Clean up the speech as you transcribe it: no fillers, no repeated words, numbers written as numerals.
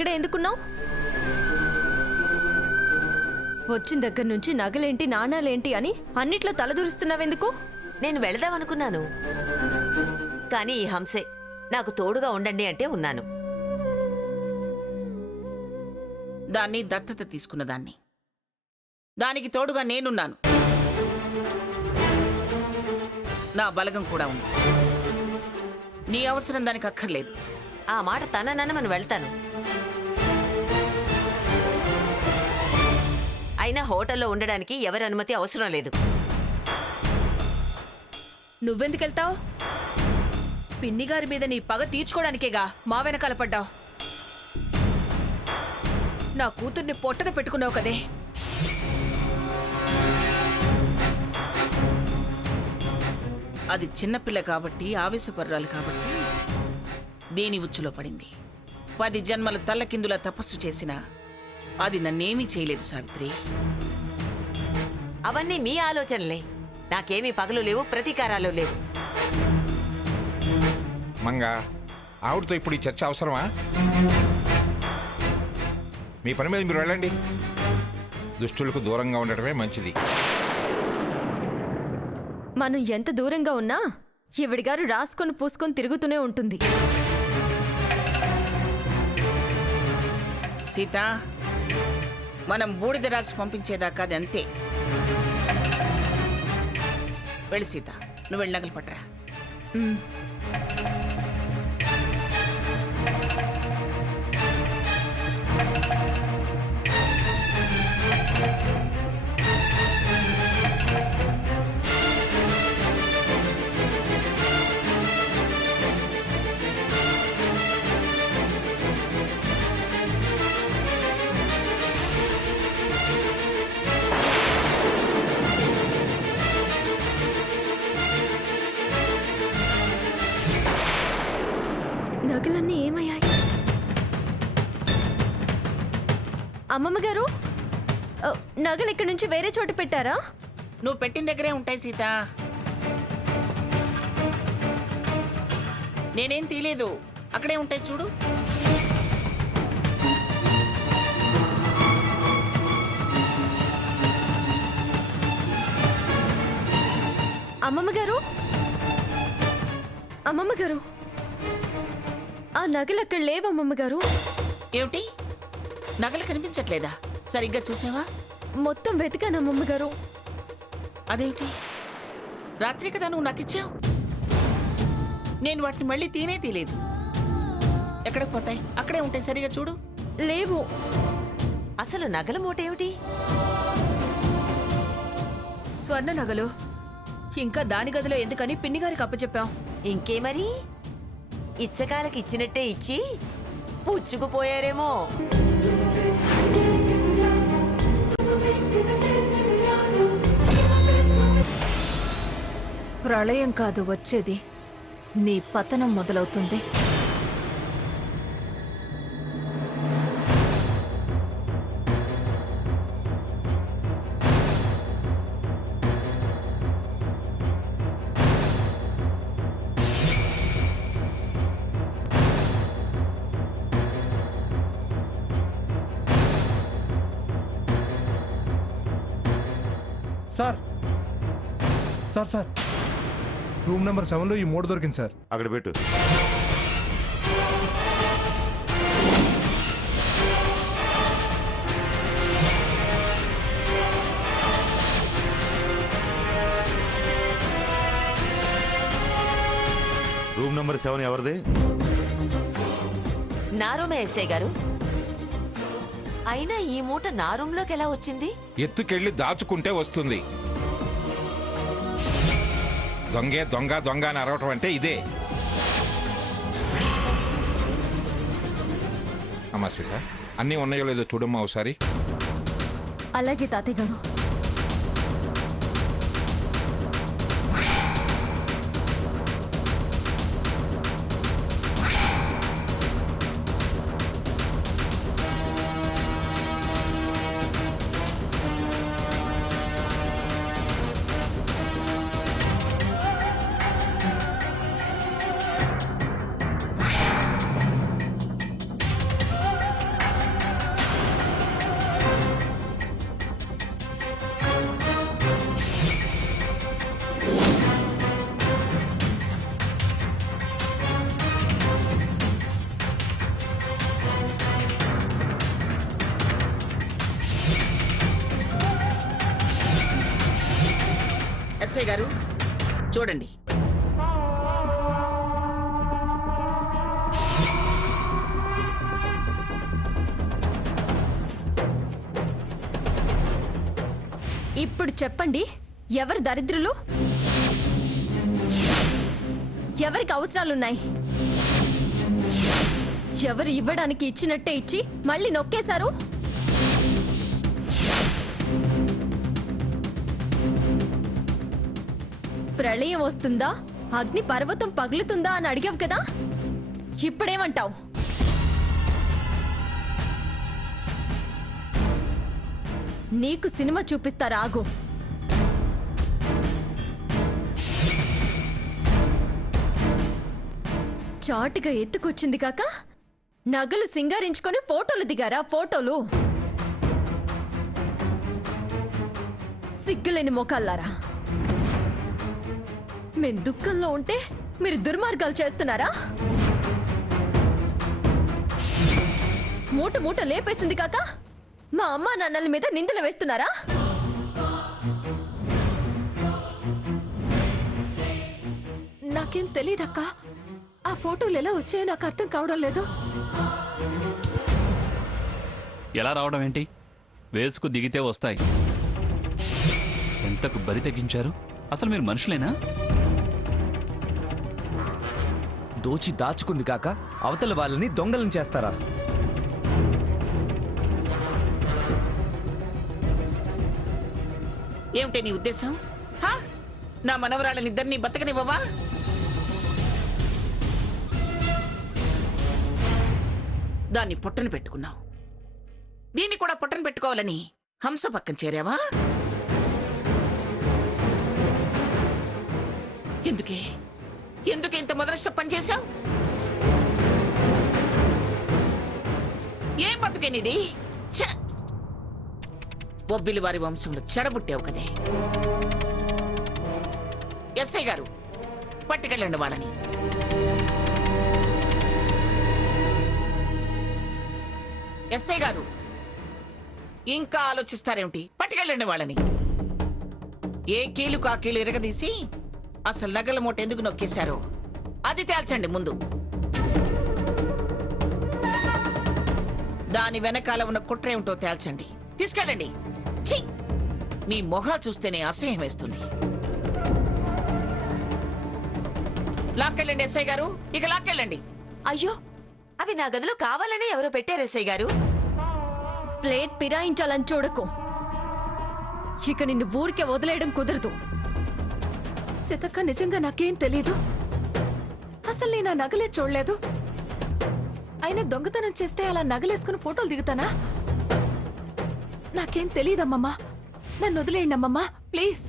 ఇక్కడ ఎందుకున్నావు? వచ్చిన దగ్గర నుంచి నగలేంటి నాణాలేంటి అని అన్నిట్లో తలదూరుస్తున్నావెందుకు? నేను వెళదామనుకున్నాను, కానీ ఈ హంసే నాకు తోడుగా ఉండండి అంటే ఉన్నాను. దాన్ని దత్తత తీసుకున్న దాన్ని, దానికి తోడుగా నేనున్నాను. నా బలగం కూడా ఉంది. నీ అవసరం దానికి అక్కర్లేదు. ఆ మాట తననని వెళ్తాను. అయినా హోటల్లో ఉండడానికి ఎవరి అనుమతి అవసరం లేదు. నువ్వెందుకెళ్తావు? పిన్నిగారి మీద నీ పగ తీర్చుకోవడానికేగా మా వెనకాల పడ్డావు. నా కూతుర్ని పొట్టన పెట్టుకున్నావు కదే. అది చిన్నపిల్ల కాబట్టి, ఆవేశపర్రాలు కాబట్టి దేని ఉచ్చులో పడింది. 10 జన్మల తల్లకిందుల తపస్సు చేసినా అది నన్నేమీ చేయలేదు సావిత్రి. అవన్నీ మీ ఆలోచనలే. నాకేమీ పగలు లేవు, ప్రతీకారాలు లేవు. మంగా, ఆవిడతో ఇప్పుడు ఈ చర్చ అవసరమా? మీ పని మీద మీరు వెళ్ళండి. దుష్టులకు దూరంగా ఉండటమే మంచిది. మనం ఎంత దూరంగా ఉన్నా ఈవిడి గారు రాసుకొని పూసుకొని తిరుగుతూనే ఉంటుంది. సీత, మనం బూడిద రాసి పంపించేదాకా అది అంతే. వెళ్ళి సీత, నువ్వు వెళ్ళి నగలు పట్టరా. నగలన్నీ ఏమయ్యాయి? అమ్మమ్మ గారు, నగలు ఇక్కడి నుంచి వేరే చోట పెట్టారా? నువ్వు పెట్టిన దగ్గరే ఉంటాయి సీత. నేనేం తీలేదు, అక్కడే ఉంటాయి చూడు. అమ్మమ్మ గారు, అమ్మమ్మ గారు, ఆ నగలు అక్కడ లేవు అమ్మమ్మ గారు. ఏమిటి, నగలు కనిపించట్లేదా? సరిగ్గా చూసావా? మొత్తం వెతికాను అమ్మమ్మ గారు. అదేమిటి, రాత్రి కదా నువ్వు నాకు ఇచ్చావు. నేను వాటిని మళ్ళీ తీయలేదు. ఎక్కడికి పోతాయి? అక్కడే ఉంటాయి, సరిగా చూడు. లేవు. అసలు నగల మూటేమిటి? స్వర్ణ నగలు. ఇంకా దాని గదిలో ఎందుకని పిన్నిగారికి అప్పచెప్పాం. ఇంకే మరి, ఇచ్చకాలకి ఇచ్చినట్టే ఇచ్చి పుచ్చుకుపోయారేమో. ప్రళయం కాదు వచ్చేది, నీ పతనం మొదలవుతుంది. Sir sir sir room number 7లో ఈ మూడు దొరికింది సార్. అక్కడ పెట్టు. రూమ్ నెంబర్ 7 ఎవరిది? నా రూమే ఎస్ఐ గారు. అయినా ఈ మూట నా రూమ్లోకి ఎలా వచ్చింది? ఎత్తుకెళ్ళి దాచుకుంటే వస్తుంది. దొంగే దొంగ దొంగ అని అరవటం అంటే ఇదే. అమ్మా సీత, అన్నీ ఉన్నాయో లేదో చూడమ్మా ఒకసారి. అలాగే తాతయ్య గారు. ఎస్ఐ గారు చూడండి. ఇప్పుడు చెప్పండి, ఎవరు దరిద్రులు? ఎవరికి అవసరాలున్నాయి? ఎవరు ఇవ్వడానికి ఇచ్చినట్టే ఇచ్చి మళ్ళీ నొక్కేశారు? ప్రళయం వస్తుందా, అగ్ని పర్వతం పగులుతుందా అని అడిగావు కదా, ఇప్పుడేమంటావు? నీకు సినిమా చూపిస్తారా? ఆగు. చాటుగా ఎత్తుకొచ్చింది కాక నగలు సింగారించుకొని ఫోటోలు దిగారా? ఫోటోలు సిగ్గులేని మోకాళ్ళారా? మేం దుఃఖంలో ఉంటే మీరు దుర్మార్గాలు చేస్తున్నారా? మూట మూట లేపేసింది కాక మా అమ్మా నాన్నల మీద నిందలు వేస్తున్నారా? నాకేం తెలియదక్క. ఆ ఫోటోలు ఎలా వచ్చాయో నాకు అర్థం కావడం లేదు. ఎలా రావడం ఏంటి? వేసుకు దిగితే వస్తాయి. ఎంతకు బరి తెగించారు? అసలు మీరు మనుషులేనా? దోచి దాచుకుంది కాక అవతల వాళ్ళని దొంగలను చేస్తారా? ఏమిటే నీ ఉద్దేశం? హా? నా మనవరాళ్ళని ఇద్దరిని బతకనివ్వవా? దాన్ని పొట్టను పెట్టుకున్నావు, దీన్ని కూడా పొట్టను పెట్టుకోవాలని హంస పక్కన చేరావా? ఎందుకే ఎందుకే ఇంత మొదలష్ట పనిచేశావు? ఏం బతుకేనిది? ఛ! బొబ్బిలి వారి వంశంలో చెడబుట్టావు కదే. ఎస్ఐ గారు పట్టుకెళ్ళండి వాళ్ళని. ఎస్ఐ గారు ఇంకా ఆలోచిస్తారేమిటి? పట్టుకెళ్ళండి వాళ్ళని. ఏ కీలు కా కీలు ఎరగదీసి అసలు నగల మూట ఎందుకు నొక్కేశారో అది తేల్చండి ముందు. దాని వెనకాల ఉన్న కుట్ర ఏమిటో తేల్చండి. తీసుకెళ్ళండి. ఛీ! మీ మొహాలు చూస్తేనే అసహ్యం వేస్తుంది. లాక్కెళ్ళండి ఎస్ఐ గారు, ఇక లాక్కెళ్ళండి. అయ్యో, అవి నా గదిలో కావాలని ఎవరో పెట్టారు ఎస్ఐ గారు. ప్లేట్ పిరాయించాలని చూడకు. ఇక నిన్ను ఊరికే వదిలేయడం కుదరదు. సీతక్క, నిజంగా నాకేం తెలీదు. అసలు నేను ఆ నగలే చూడలేదు. అయినా దొంగతనం చేస్తే అలా నగలేసుకుని ఫోటోలు దిగుతానా? నాకేం తెలీదమ్మమ్మా. నన్ను వదిలేయండి అమ్మమ్మా, ప్లీజ్.